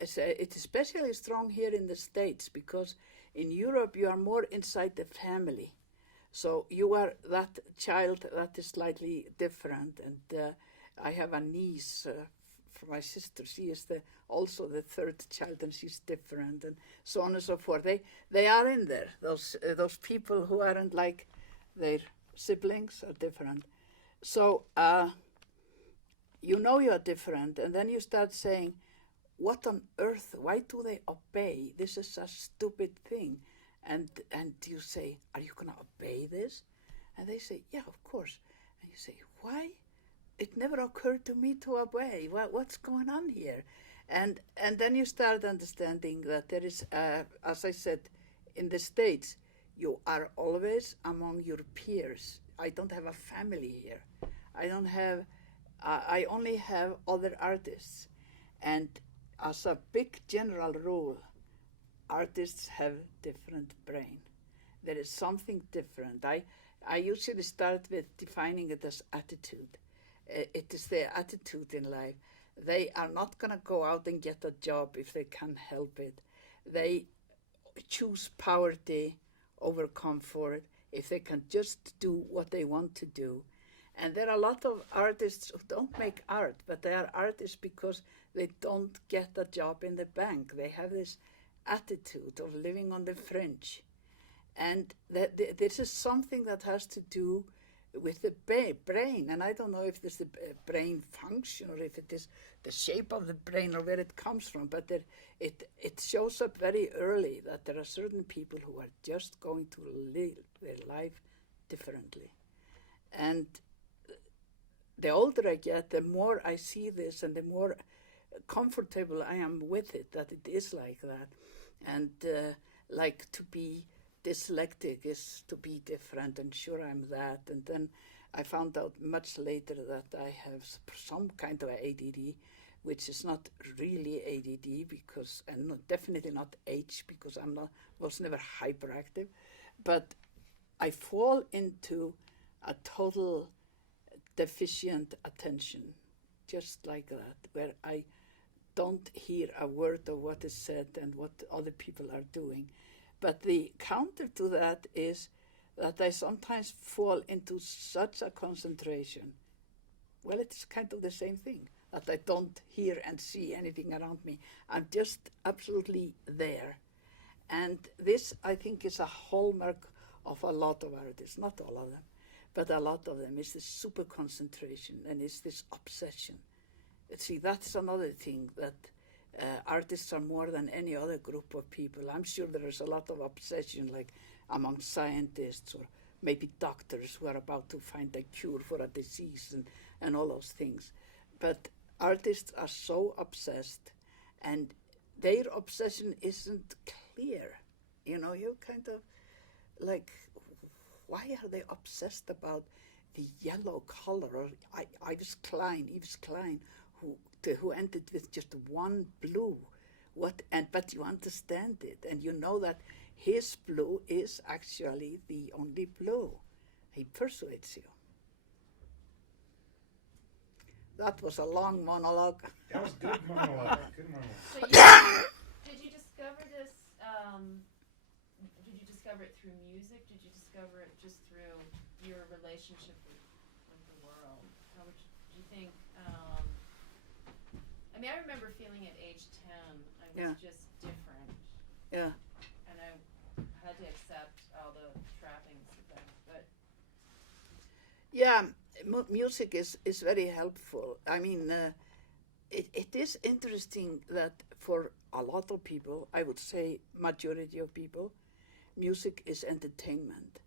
it's especially strong here in the States because in Europe you are more inside the family. So you are that child that is slightly different. And I have a niece from my sister. She is also the third child, and she's different, and so on and so forth. They are in there. Those people who aren't like their siblings are different. So you know you are different, and then you start saying, what on earth, why do they obey? This is a stupid thing. And you say, are you going to obey this? And they say, yeah, of course. And you say, why? It never occurred to me to obey. What's going on here? And then you start understanding that there is, as I said, in the States, you are always among your peers. I don't have a family here. I only have other artists. And as a big general rule, artists have different brain. There is something different. I usually start with defining it as attitude. It is their attitude in life. They are not going to go out and get a job if they can help it. They choose poverty over comfort if they can just do what they want to do. And there are a lot of artists who don't make art, but they are artists because they don't get a job in the bank. They have this attitude of living on the fringe. And this is something that has to do with the brain. And I don't know if this is the brain function or if it is the shape of the brain or where it comes from, but it shows up very early that there are certain people who are just going to live their life differently. And the older I get, the more I see this and the more comfortable I am with it, that it is like that. And like to be dyslexic is to be different, and sure I'm that. And then I found out much later that I have some kind of ADD, which is not really ADD because, and definitely not H because was never hyperactive, but I fall into a total deficient attention, just like that, where I don't hear a word of what is said and what other people are doing. But the counter to that is that I sometimes fall into such a concentration. Well, it's kind of the same thing, that I don't hear and see anything around me. I'm just absolutely there. And this, I think, is a hallmark of a lot of artists, not all of them, but a lot of them, is this super concentration and is this obsession. See, that's another thing, that artists are more than any other group of people. I'm sure there is a lot of obsession, like among scientists or maybe doctors who are about to find a cure for a disease and all those things. But artists are so obsessed, and their obsession isn't clear. You know, you kind of like, why are they obsessed about the yellow color? Or Yves Klein, who ended with just one blue. But you understand it, and you know that his blue is actually the only blue. He persuades you. That was a long monologue. That was good monologue. Good monologue. So did you discover this? Did you discover it through music? Did you discover it just through your relationship with the world? How would you think? I mean, I remember feeling at age 10, I was just different. Yeah. And I had to accept all the trappings of that. But yeah, music is very helpful. I mean, it is interesting that for a lot of people, I would say majority of people, music is entertainment.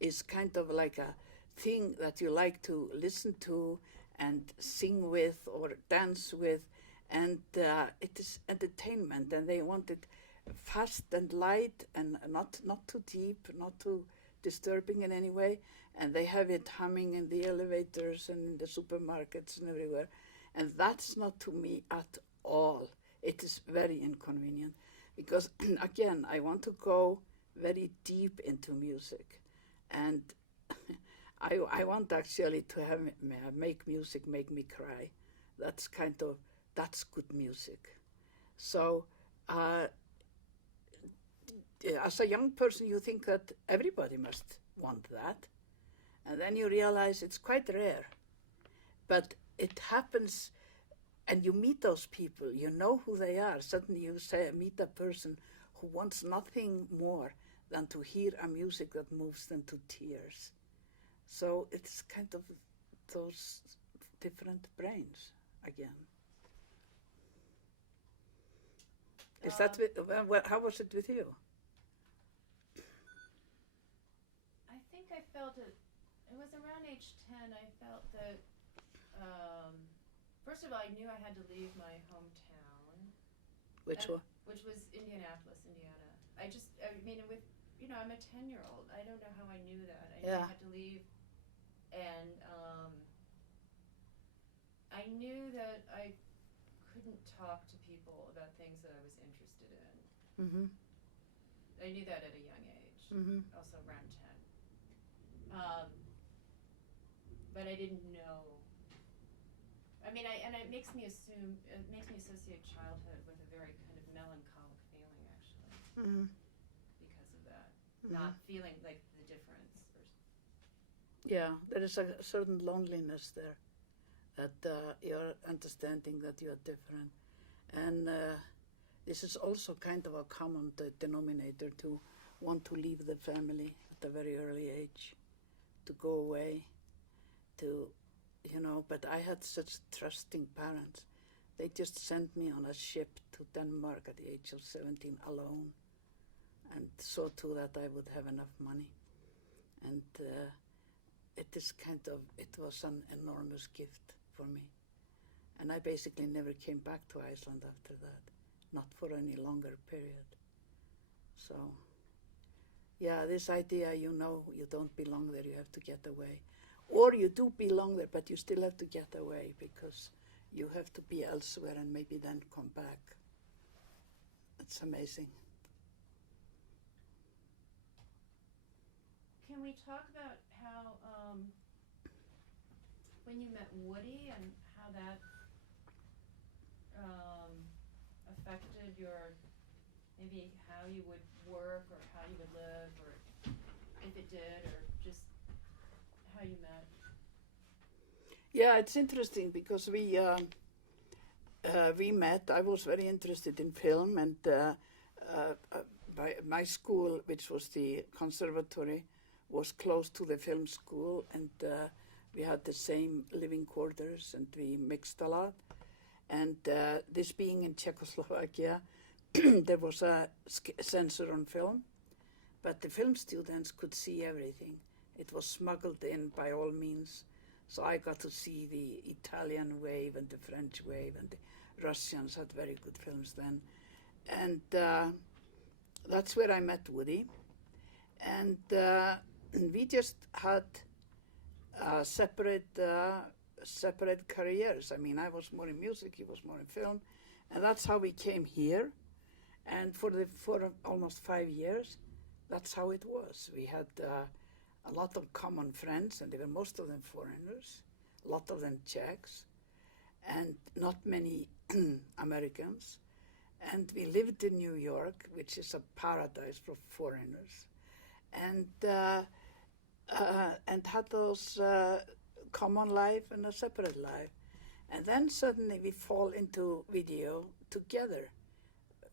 It's kind of like a thing that you like to listen to and sing with or dance with, and it is entertainment, and they want it fast and light and not too deep, not too disturbing in any way, and they have it humming in the elevators and in the supermarkets and everywhere, and that's not to me at all. It is very inconvenient because, again, I want to go very deep into music, and I want actually to make music make me cry. That's good music. So as a young person, you think that everybody must want that. And then you realize it's quite rare. But it happens, and you meet those people, you know who they are. Suddenly you meet a person who wants nothing more than to hear a music that moves them to tears. So it's kind of those different brains again. Is that how was it with you? I think I felt it was around age 10, I felt that, first of all, I knew I had to leave my hometown. Which one? Which was Indianapolis, Indiana. I mean, with, I'm a 10-year-old. I don't know how I knew that. I knew I had to leave. And I knew that I couldn't talk to people about things that I was interested in. Mm-hmm. I knew that at a young age, also around 10. But I didn't know. I mean, it makes me associate childhood with a very kind of melancholic feeling, actually, because of that. Not feeling like the difference. Yeah, there is a certain loneliness there, that you're understanding that you're different. And this is also kind of a common denominator, to want to leave the family at a very early age, to go away, but I had such trusting parents. They just sent me on a ship to Denmark at the age of 17 alone, and saw to that I would have enough money. And it was an enormous gift for me. And I basically never came back to Iceland after that, not for any longer period. So, yeah, this idea, you don't belong there, you have to get away. Or you do belong there, but you still have to get away because you have to be elsewhere and maybe then come back. It's amazing. Can we talk about how, when you met Woody and how that affected maybe how you would work or how you would live, or if it did, or just how you met? Yeah, it's interesting because we met. I was very interested in film, and by my school, which was the conservatory, was close to the film school, and we had the same living quarters, and we mixed a lot. And this being in Czechoslovakia, there was a censor on film, but the film students could see everything. It was smuggled in by all means. So I got to see the Italian wave and the French wave, and the Russians had very good films then. And that's where I met Woody. And we just had separate careers. I mean, I was more in music, he was more in film. And that's how we came here. And for almost 5 years, that's how it was. We had a lot of common friends, and they were most of them foreigners, a lot of them Czechs, and not many Americans. And we lived in New York, which is a paradise for foreigners, and had those common life and a separate life. And then suddenly we fall into video together.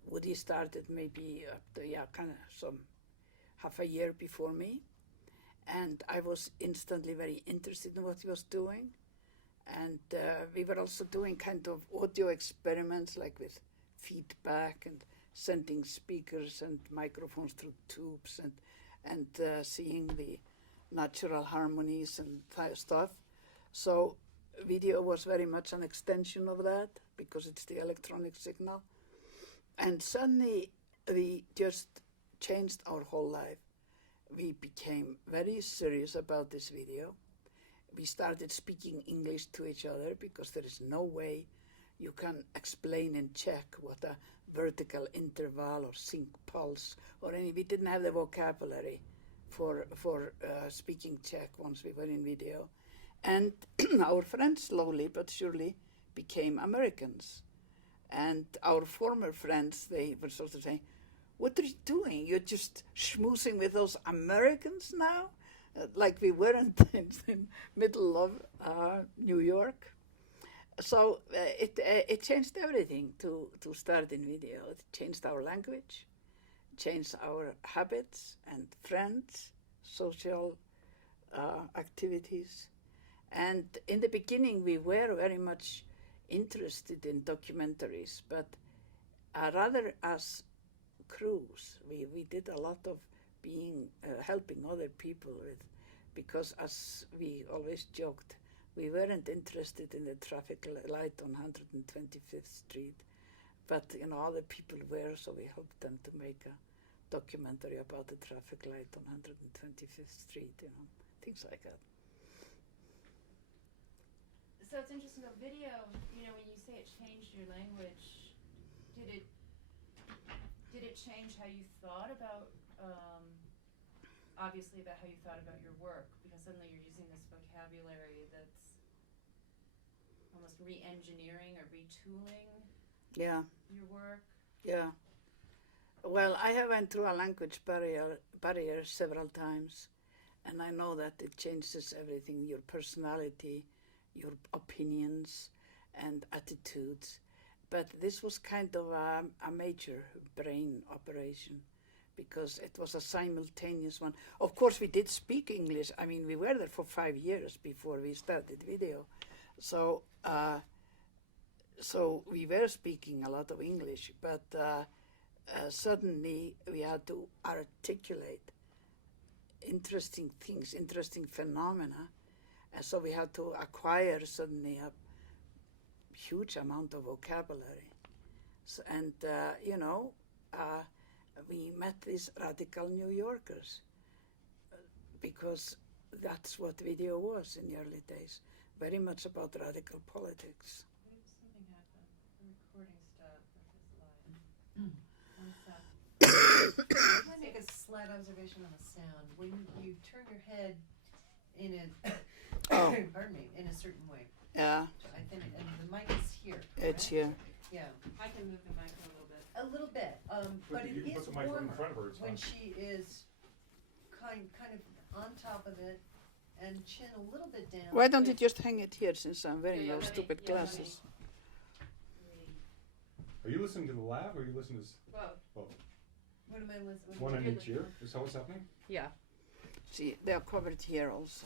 Woody started maybe kind of some half a year before me. And I was instantly very interested in what he was doing. And we were also doing kind of audio experiments, like with feedback and sending speakers and microphones through tubes, and seeing the natural harmonies and stuff. So video was very much an extension of that because it's the electronic signal. And suddenly we just changed our whole life. We became very serious about this video. We started speaking English to each other because there is no way you can explain in Czech what a vertical interval or sync pulse or any. We didn't have the vocabulary for speaking Czech once we were in video. And our friends slowly but surely became Americans. And our former friends, they were sort of saying, "What are you doing? You're just schmoozing with those Americans now?" Like we weren't in middle of New York. So it changed everything to start in video. It changed our language, changed our habits and friends, social activities. And in the beginning, we were very much interested in documentaries, but rather as crews. We did a lot of being helping other people with, because as we always joked, we weren't interested in the traffic light on 125th Street, but other people were, so we helped them to make a documentary about the traffic light on 125th Street, things like that. So it's interesting, the video, when you say it changed your language, did it change how you thought about, obviously about how you thought about your work? Because suddenly you're using this vocabulary that's almost re-engineering or retooling your work. Yeah. Well, I have went through a language barrier several times, and I know that it changes everything, your personality, your opinions and attitudes. But this was kind of a major brain operation, because it was a simultaneous one. Of course, we did speak English. I mean, we were there for 5 years before we started video. So we were speaking a lot of English, but suddenly we had to articulate interesting things, interesting phenomena. And so we had to acquire suddenly a huge amount of vocabulary. So, and, we met these radical New Yorkers because that's what video was in the early days, very much about radical politics. Something happened. The recording stopped. One sec. Can I make a slight observation on the sound? When you turn your head in a, pardon me, in a certain way, Yeah, I think, and the mic is here. it's correct? here. Yeah, I can move the mic a little bit. a little bit, but you it can is put the microphone in warmer front of her, it's when fine. she is kind of on top of it and chin a little bit down. Why don't you but- just hang it here, since I'm wearing Yeah, those let me- stupid yeah, let me- glasses? Are you listening to the lab or are you listening to Whoa. What am I listening? one in You're each ear? Is that what's happening? Yeah. See, they are covered here also.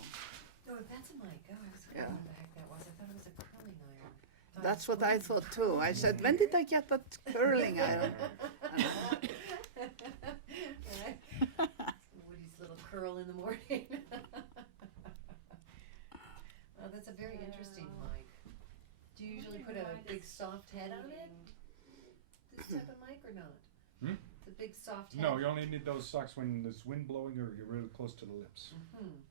No, that's a mic. Oh, I was Yeah. wondering what the heck that was. I thought it was a curling iron. That's what I thought too. I said, when did I get that curling iron? Woody's little curl in the morning. Oh, that's a very interesting mic. Do you usually put a big soft head on it? This type of mic or not? Hmm? The big soft head? No, you only need those socks when there's wind blowing or you're really close to the lips. Hmm.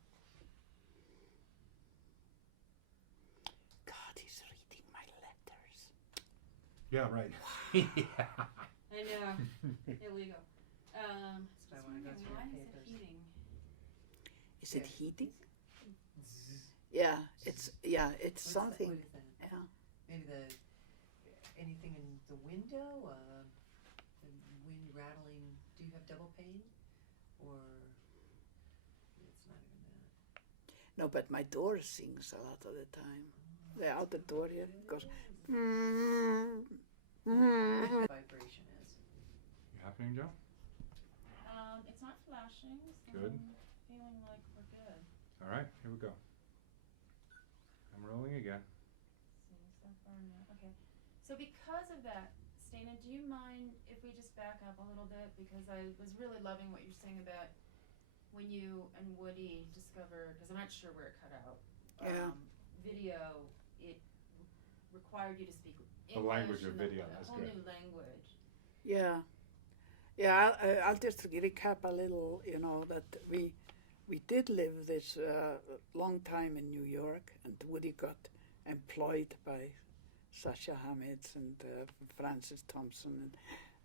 God, he's reading my letters. Yeah, right. I know. Illegal. So I wanna go through why your is it papers. heating? Is it Yeah. heating? Yeah, it's What's something. What is that? Yeah. Maybe anything in the window, the wind rattling. Do you have double pane, or it's not even that? No, but my door sings a lot of the time. The outer door here goes. Vibration is. You happening, Joe? It's not flashing, so Good. I'm feeling like we're good. All right, here we go. I'm rolling again. See, so far no. Okay. So because of that, Stana, do you mind if we just back up a little bit? Because I was really loving what you're saying about when you and Woody discovered, because I'm not sure where it cut out. Yeah. Video, it required you to speak English. The language of and video, a that's whole good. new language. Yeah. Yeah, I'll just recap a little, that we did live this long time in New York, and Woody got employed by Sasha Hamid and Francis Thompson,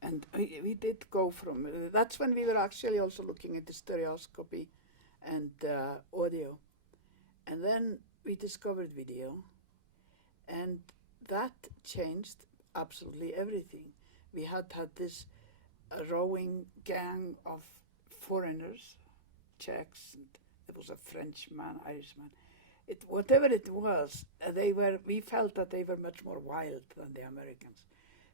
and we did go from, that's when we were actually also looking at the stereoscopy and audio. And then we discovered video, and that changed absolutely everything. We had this rowing gang of foreigners, Czechs, and there was a Frenchman, Irishman. Whatever it was, we felt that they were much more wild than the Americans.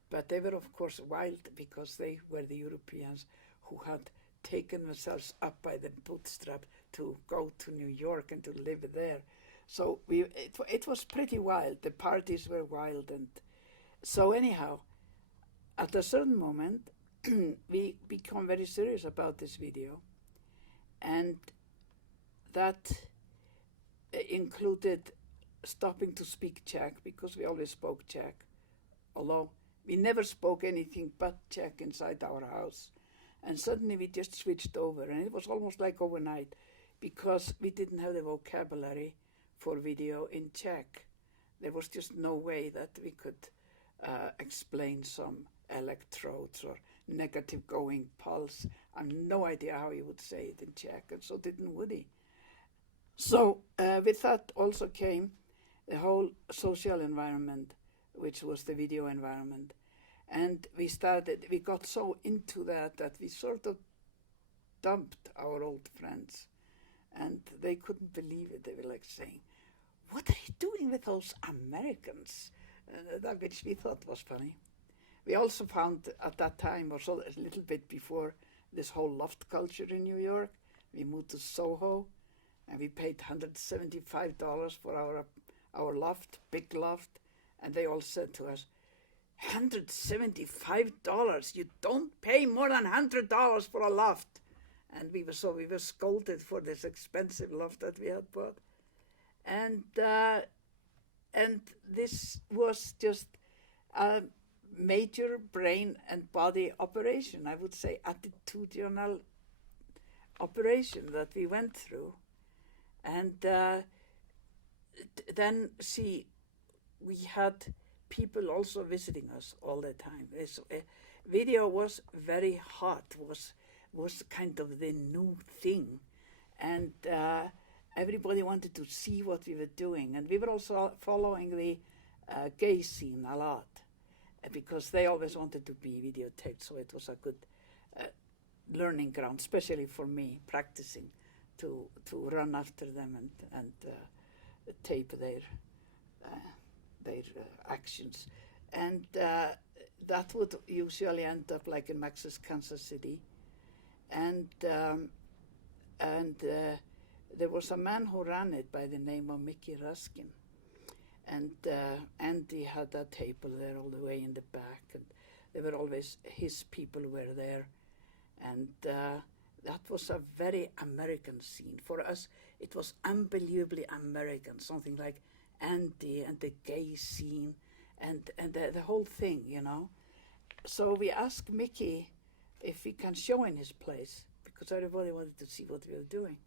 But they were, of course, wild because they were the Europeans who had taken themselves up by the bootstrap to go to New York and to live there. So it was pretty wild. The parties were wild. And so anyhow, at a certain moment, we become very serious about this video. And that included stopping to speak Czech, because we always spoke Czech, although we never spoke anything but Czech inside our house. And suddenly we just switched over, and it was almost like overnight, because we didn't have the vocabulary for video in Czech. There was just no way that we could explain some electrodes or negative going pulse. I have no idea how you would say it in Czech, and so didn't Woody. So with that also came the whole social environment, which was the video environment. And we got so into that we sort of dumped our old friends. And they couldn't believe it. They were like saying, "What are you doing with those Americans?" That which we thought was funny. We also found at that time, or so a little bit before, this whole loft culture in New York. We moved to Soho, and we paid $175 for our loft, big loft. And they all said to us, $175? You don't pay more than $100 for a loft. And we were scolded for this expensive loft that we had bought. And this was just a major brain and body operation, I would say attitudinal operation that we went through. And then, we had people also visiting us all the time. Video was very hot, was kind of the new thing. And everybody wanted to see what we were doing. And we were also following the gay scene a lot, because they always wanted to be videotaped. So it was a good learning ground, especially for me, practicing to run after them and tape their actions. And that would usually end up like in Max's Kansas City. And there was a man who ran it by the name of Mickey Ruskin. And Andy had a table there all the way in the back. And there were always his people were there. And that was a very American scene. For us, it was unbelievably American, something like Andy and the gay scene and the whole thing, you know. So we asked Mickey if we can show in his place, because everybody wanted to see what we were doing.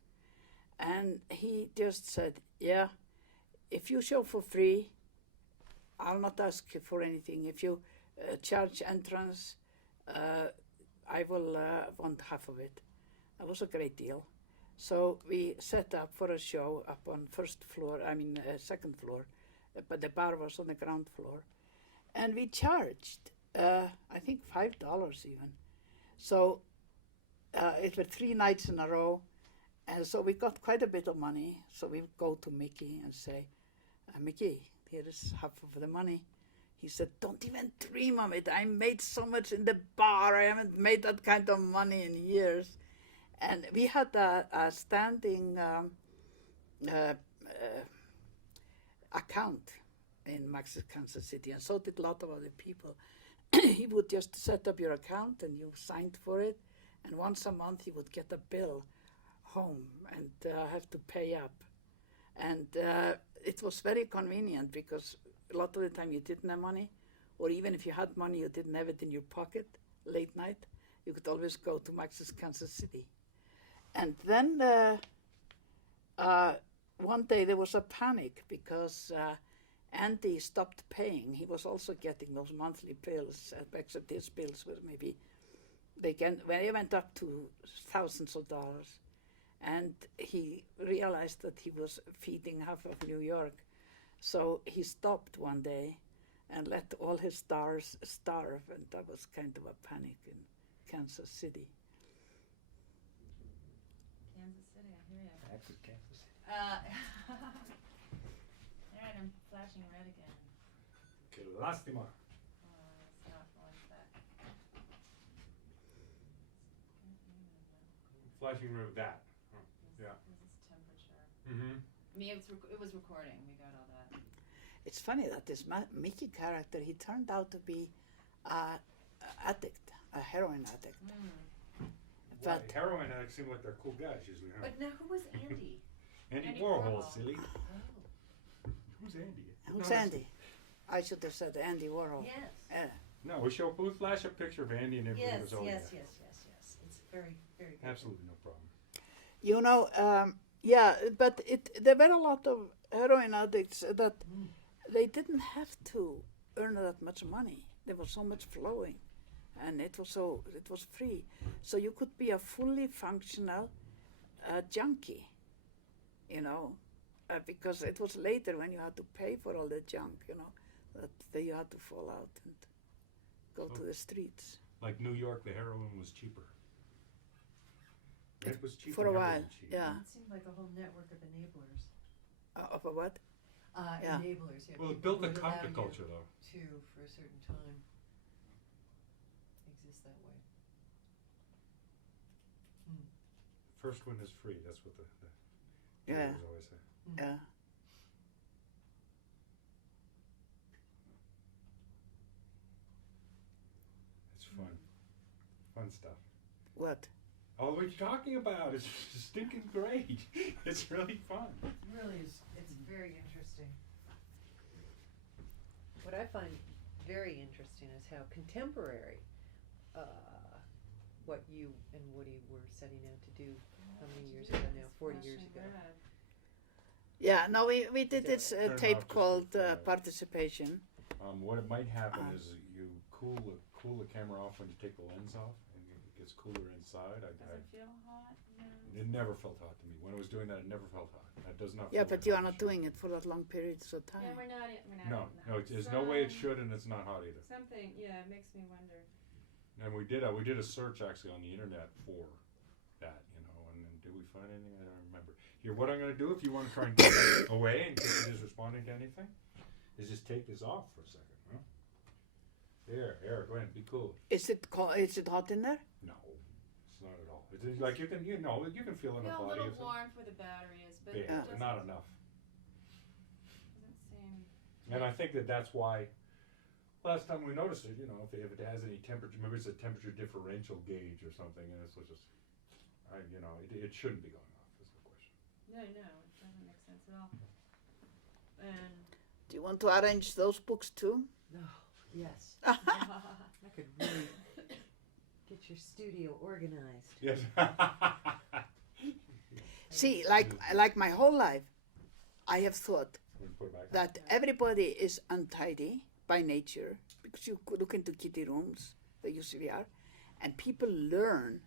And he just said, yeah, if you show for free, I'll not ask you for anything. If you charge entrance, I will want half of it. That was a great deal. So we set up for a show up on second floor, but the bar was on the ground floor. And we charged, I think $5 even. So it were 3 nights in a row. And so we got quite a bit of money. So we would go to Mickey and say, Mickey, here is half of the money. He said, don't even dream of it. I made so much in the bar. I haven't made that kind of money in years. And we had a standing account in Max's Kansas City, and so did a lot of other people. He would just set up your account, and you signed for it, and once a month you would get a bill home and have to pay up. And it was very convenient, because a lot of the time you didn't have money, or even if you had money, you didn't have it in your pocket late night. You could always go to Max's Kansas City. And then one day there was a panic, because Andy stopped paying. He was also getting those monthly bills, except his bills were maybe, they went up to thousands of dollars. And he realized that he was feeding half of New York. So he stopped one day and let all his stars starve, and that was kind of a panic in Kansas City. Kansas City, I hear ya. That's just Kansas City. Alright, I'm flashing red again. Que lástima. Stop, one sec. Flashing red with that. Yeah. This is temperature. Mm-hmm. I mean, it was recording, we got all that. It's funny that this Mickey character, he turned out to be a addict, a heroin addict. Why? But Heroin addicts seem like they're cool guys usually. Huh? But now, who was Andy? Andy Andy Warhol, Warhol. silly. Oh, Who's Andy? who's No, Andy? I should have said Andy Warhol. yes. No, we flash a picture of Andy and everybody Yes, goes, oh yes, yeah. yes. It's very, very good. Absolutely no problem. You know, yeah, but there were a lot of heroin addicts that they didn't have to earn that much money. There was so much flowing, and it was free. So you could be a fully functional junkie, you know, because it was later when you had to pay for all the junk, you know, that you had to fall out and go to the streets. Like New York, the heroin was cheaper. It was cheaper. For a never while, been cheap. yeah. It seemed like a whole network of enablers. Of a what? Yeah. Enablers, yeah. Well, it people built the would allow you counterculture though. To, for a certain time, exist that way. First one is free. That's what the Yeah. dealers always say. Yeah. It's fun. Fun stuff. What? Oh, what are you talking about? It's stinking great. It's really fun. It really is. It's very interesting. What I find very interesting is how contemporary what you and Woody were setting out to do. How many years ago now? 40 years ago. Yeah, no, we did this Turn tape off just called the- Participation. What it might happen is you cool the camera off when you take the lens off, and it gets cooler inside. Does it feel hot? No. It never felt hot to me. When I was doing that, it never felt hot. That does not. Yeah, feel but like you hot are not shit. doing it for that long periods of time. Yeah, we're not. No, there's no way it should, and it's not hot either. Something, yeah, it makes me wonder. And we did a search actually on the internet for that, you know, and then did we find anything? I don't remember. Here, what I'm going to do, if you want to try and get it away in case it is responding to anything, is just take this off for a second. Huh? There, go ahead, be cool. Is it hot in there? No, it's not at all. It's like you can feel in Feel the a body. little If warm for the batteries, but yeah, it but doesn't, not enough. doesn't seem. And I think that's why. Last time we noticed it, you know, if it has any temperature, maybe it's a temperature differential gauge or something, and it's just, you know, it shouldn't be going off. Is the question. No, it doesn't make sense at all. And Do you want to arrange those books too? No, yes. I could really get your studio organized. Yes. See, like my whole life, I have thought Put it back. that everybody is untidy by nature because you could look into kitty rooms, they usually are, and people learn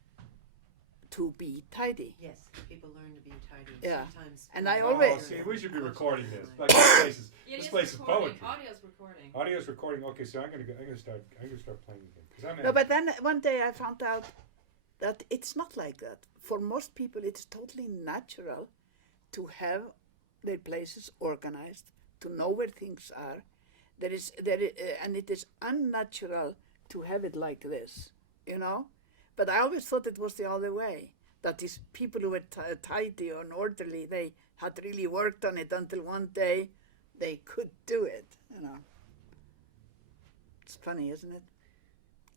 to be tidy. Yes, people learn to be tidy. Yeah. Sometimes And I Oh, always- see, we should be recording this. Like, Like, this it place is recording. poetry. Audio's recording. Audio's recording. Okay, so I'm gonna start playing again because I'm. No, but then one day I found out that it's not like that. For most people, it's totally natural to have their places organized, to know where things are. And it is unnatural to have it like this, you know. But I always thought it was the other way. That these people who were tidy or orderly, they had really worked on it until one day they could do it, you know. It's funny, isn't it?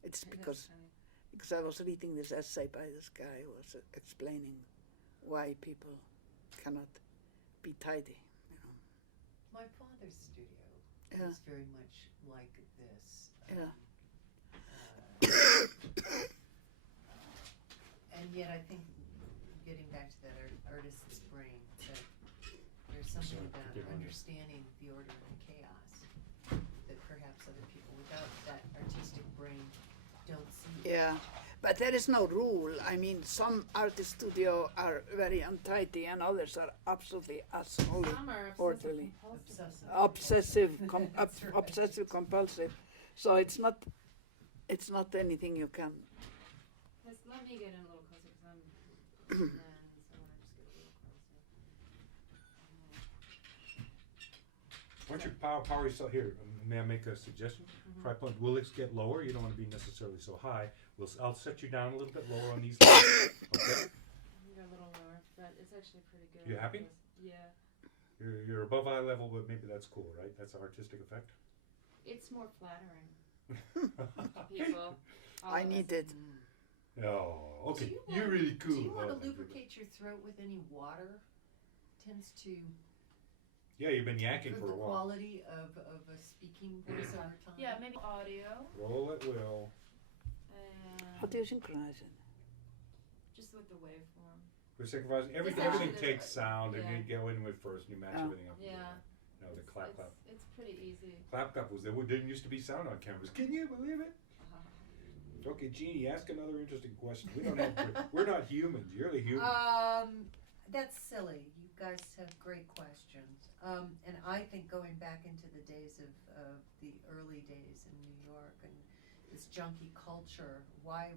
It's It is because funny. I was reading this essay by this guy who was explaining why people cannot be tidy, you know. My father's studio Yeah. is very much like this. Yeah. And yet I think, getting back to that artist's brain, that there's something Sorry, about forgive me. understanding the order and the chaos that perhaps other people without that artistic brain don't see. Yeah, But there is no rule. I mean, some artist studio are very untidy, and others are absolutely absolutely Some are orderly. obsessive compulsive. That's right. Obsessive compulsive. So it's not anything you can. Let me get in a little closer because I'm then, so I want to just get a little closer. Once you power yourself here, may I make a suggestion? Try playing. Will it get lower? You don't want to be necessarily so high. I'll set you down a little bit lower on these lines. Okay. You got a little lower, but it's actually pretty good. You happy? Yeah. You're above eye level, but maybe that's cool, right? That's an artistic effect. It's more flattering to people. all I of us. need it. Oh, okay. Do you You're want- really cool. Do you want Oh, to lubricate your throat with any water? Tends to Yeah, you've been yakking improve for the a while. quality of a speaking voice over time. Yeah, maybe audio Roll it, Will. How and do you synchronize it? just with the waveform. We're synchronizing. It's Everything actually takes sound, and yeah. you go in with first, and you match Oh. everything up. Yeah. No, the clap clap. It's pretty easy. Clap clap was there. Didn't used to be sound on cameras. Can you believe it? Okay, Jeannie, ask another interesting question. We don't have. We're not humans. You're the human. That's silly. You guys have great questions. And I think going back into the days of the early days in New York and this junkie culture, why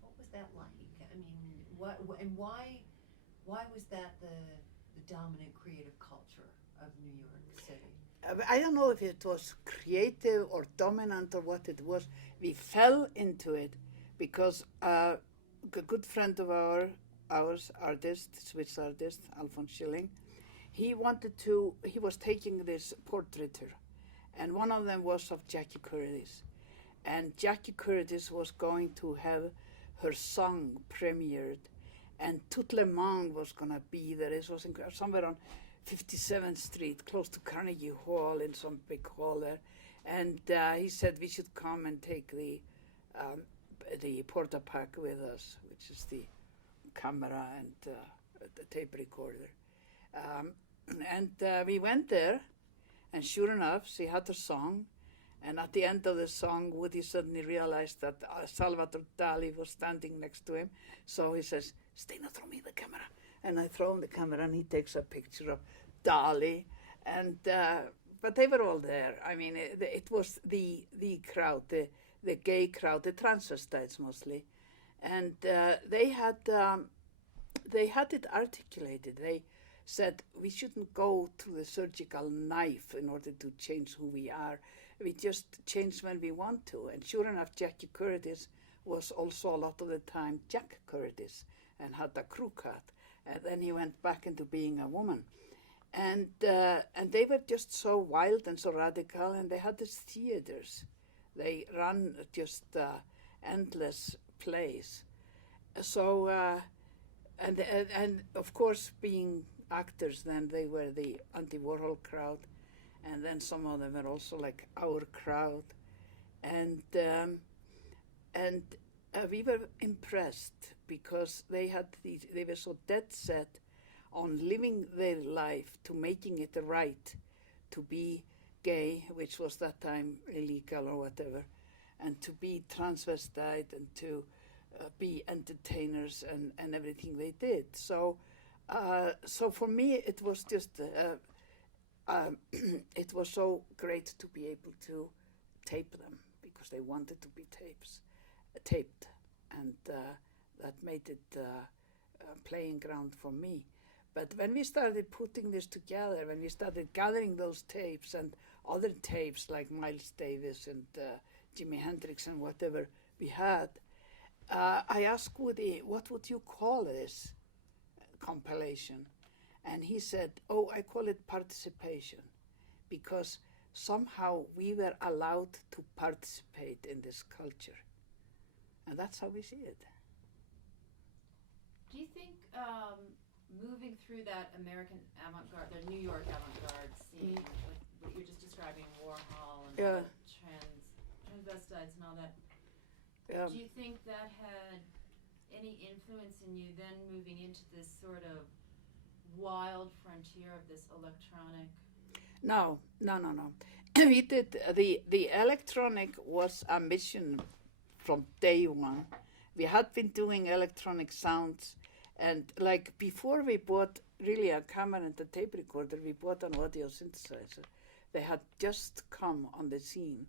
what was that like? I mean, why was that the dominant creative culture of New York City? I don't know if it was creative or dominant or what it was. We fell into it because a good friend of ours, artist, Swiss artist, Alphonse Schilling, he was taking this portraiture, and one of them was of Jackie Curtis. And Jackie Curtis was going to have her song premiered, and Tout le Monde was going to be there. It was somewhere on 57th Street, close to Carnegie Hall, in some big hall there. And he said we should come and take the Portapac with us, which is the camera and the tape recorder. And we went there, and sure enough, she had her song. And at the end of the song, Woody suddenly realized that Salvador Dali was standing next to him. So he says, "Steina, throw me the camera." And I throw him the camera, and he takes a picture of Dali. And but they were all there. I mean, it was the crowd, the gay crowd, the transvestites mostly, and they had it articulated. They said we shouldn't go to the surgical knife in order to change who we are. We just change when we want to. And sure enough, Jackie Curtis was also a lot of the time Jack Curtis and had a crew cut. And then he went back into being a woman. And they were just so wild and so radical, and they had these theaters. They ran just endless plays. So, and of course, being actors, then they were the Andy Warhol crowd, and then some of them were also like our crowd, and we were impressed because they were so dead set on living their life, to making it right, to be gay, which was that time illegal or whatever, and to be transvestite and to be entertainers and everything they did. So for me, it was just it was so great to be able to tape them because they wanted to be taped, and that made it a playing ground for me. But when we started putting this together, when we started gathering those tapes and other tapes like Miles Davis and Jimi Hendrix and whatever we had, I asked Woody, what would you call this compilation? And he said, "Oh, I call it participation, because somehow we were allowed to participate in this culture." And that's how we see it. Do you think moving through that American avant-garde, the New York avant-garde scene, like what you're just describing, Warhol and all Yeah. the transvestites and all that, Yeah. do you think that had any influence in you then moving into this sort of wild frontier of this electronic? No. we did the electronic was a mission from day one. We had been doing electronic sounds, and like before we bought really a camera and a tape recorder, we bought an audio synthesizer. They had just come on the scene,